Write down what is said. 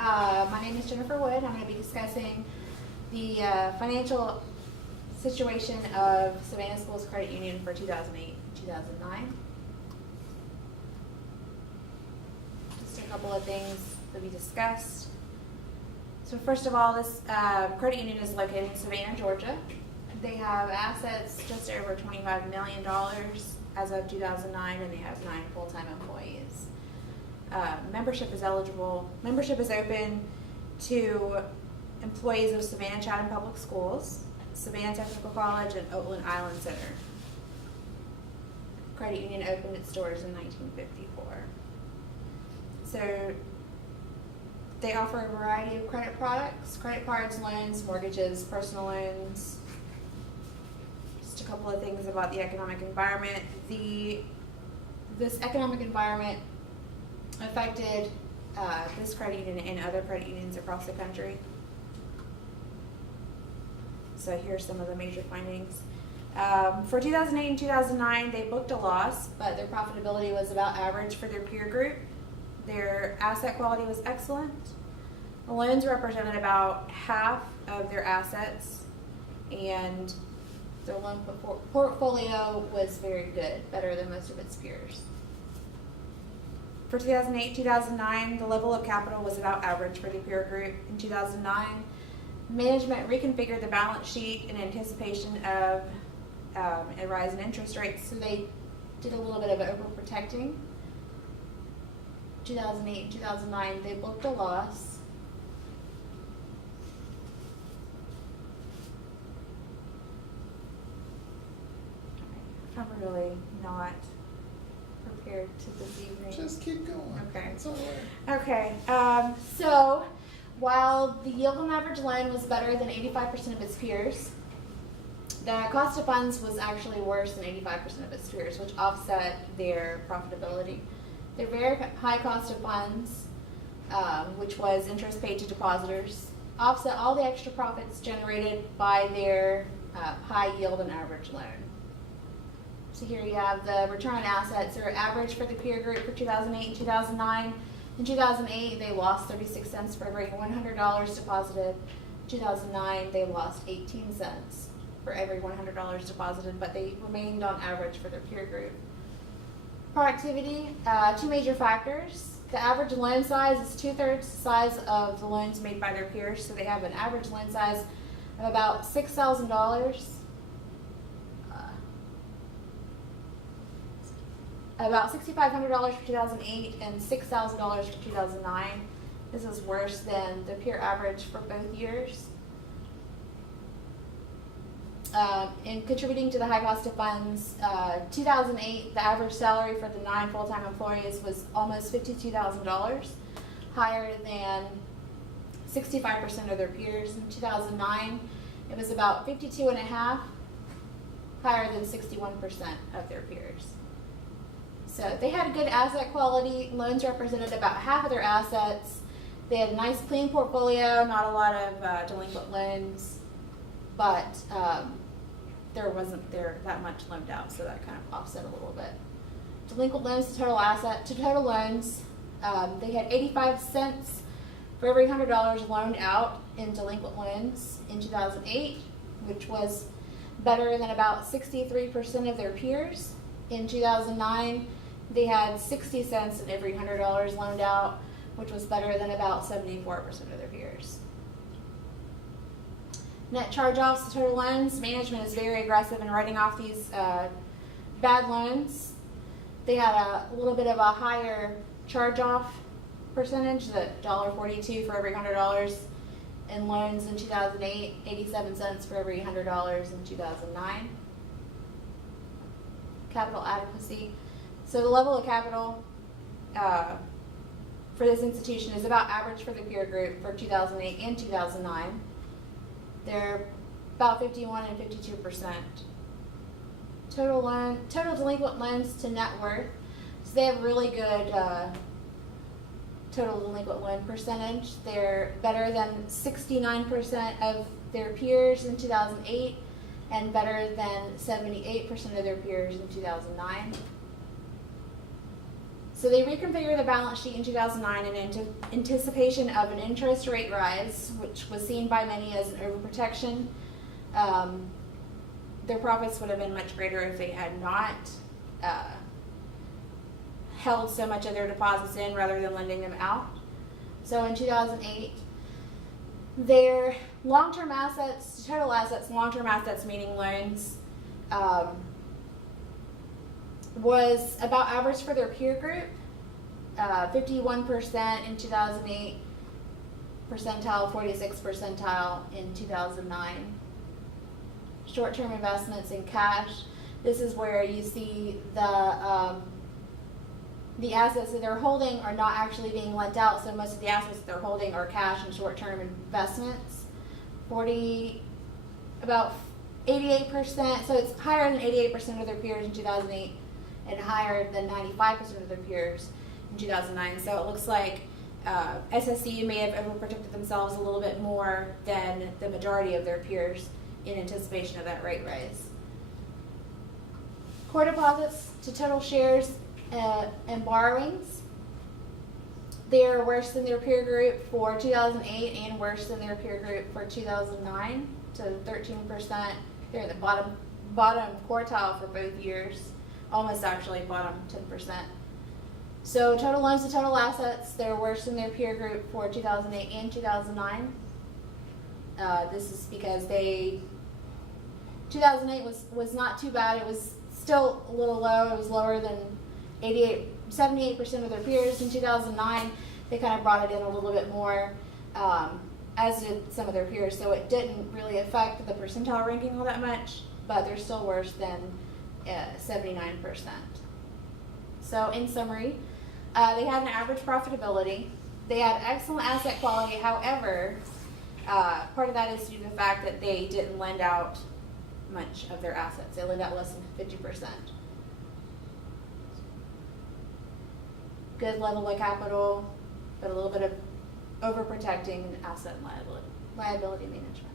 My name is Jennifer Wood. I'm going to be discussing the financial situation of Savannah Schools Credit Union for 2008-2009. Just a couple of things that we discussed. So first of all, this credit union is located in Savannah, Georgia. They have assets just over $25 million as of 2009, and they have 9 full-time employees. Membership is eligible. Membership is open to employees of Savannah Chatham Public Schools, Savannah Technical College, and Oakland Island Center. Credit union opened its doors in 1954. So they offer a variety of credit products: credit cards, loans, mortgages, personal loans. Just a couple of things about the economic environment. This economic environment affected this credit union and other credit unions across the country. So here's some of the major findings. For 2008 and 2009, they booked a loss, but their profitability was about average for their peer group. Their asset quality was excellent. The loans represented about half of their assets, and their loan portfolio was very good, better than most of its peers. For 2008-2009, the level of capital was about average for the peer group. In 2009, management reconfigured the balance sheet in anticipation of a rise in interest rates, so they did a little bit of overprotecting. 2008-2009, they booked a loss. I'm really not prepared to this evening. Just keep going. Okay. It's all right. Okay. So while the yield on average loan was better than 85% of its peers, the cost of funds was actually worse than 85% of its peers, which offset their profitability. Their very high cost of funds, which was interest paid to depositors, offset all the extra profits generated by their high yield on average loan. So here you have the return on assets. They're average for the peer group for 2008 and 2009. In 2008, they lost 36 cents for every $100 deposited. In 2009, they lost 18 cents for every $100 deposited, but they remained on average for their peer group. Productivity, 2 major factors. The average loan size is 2/3 the size of the loans made by their peers, so they have an average loan size of about $6,000. About $6,500 for 2008 and $6,000 for 2009. This is worse than the peer average for both years. In contributing to the high cost of funds, 2008, the average salary for the 9 full-time employees was almost $52,000, higher than 65% of their peers. In 2009, it was about 52.5, higher than 61% of their peers. So they had a good asset quality. Loans represented about half of their assets. They had a nice clean portfolio, not a lot of delinquent loans, but there wasn't that much loaned out, so that kind of offset a little bit. Delinquent loans to total loans, they had 85 cents for every $100 loaned out in delinquent loans in 2008, which was better than about 63% of their peers. In 2009, they had 60 cents in every $100 loaned out, which was better than about 74% of their peers. Net charge-offs to total loans. Management is very aggressive in writing off these bad loans. They had a little bit of a higher charge-off percentage, $1.42 for every $100 in loans in 2008, 87 cents for every $100 in 2009. Capital adequacy. So the level of capital for this institution is about average for the peer group for 2008 and 2009. They're about 51 and 52%. Total delinquent loans to net worth. So they have really good total delinquent loan percentage. They're better than 69% of their peers in 2008 and better than 78% of their peers in 2009. So they reconfigured the balance sheet in 2009 in anticipation of an interest rate rise, which was seen by many as an overprotection. Their profits would have been much greater if they had not held so much of their deposits in rather than lending them out. So in 2008, their long-term assets, total assets, long-term assets meaning loans, was about average for their peer group, 51% in 2008, percentile, 46 percentile in 2009. Short-term investments in cash. This is where you see the assets that they're holding are not actually being lent out, so most of the assets that they're holding are cash and short-term investments. About 88%, so it's higher than 88% of their peers in 2008 and higher than 95% of their peers in 2009. So it looks like SSCU may have overprotected themselves a little bit more than the majority of their peers in anticipation of that rate rise. Core deposits to total shares and borrowings. They are worse than their peer group for 2008 and worse than their peer group for 2009 to 13%. They're in the bottom quartile for both years, almost actually bottom 10%. So total loans to total assets, they're worse than their peer group for 2008 and 2009. This is because 2008 was not too bad. It was still a little low. It was lower than 78% of their peers. In 2009, they kind of brought it in a little bit more, as did some of their peers. So it didn't really affect the percentile ranking all that much, but they're still worse than 79%. So in summary, they had an average profitability. They had excellent asset quality. However, part of that is due to the fact that they didn't lend out much of their assets. They lend out less than 50%. Good level of capital, but a little bit of overprotecting asset and liability management.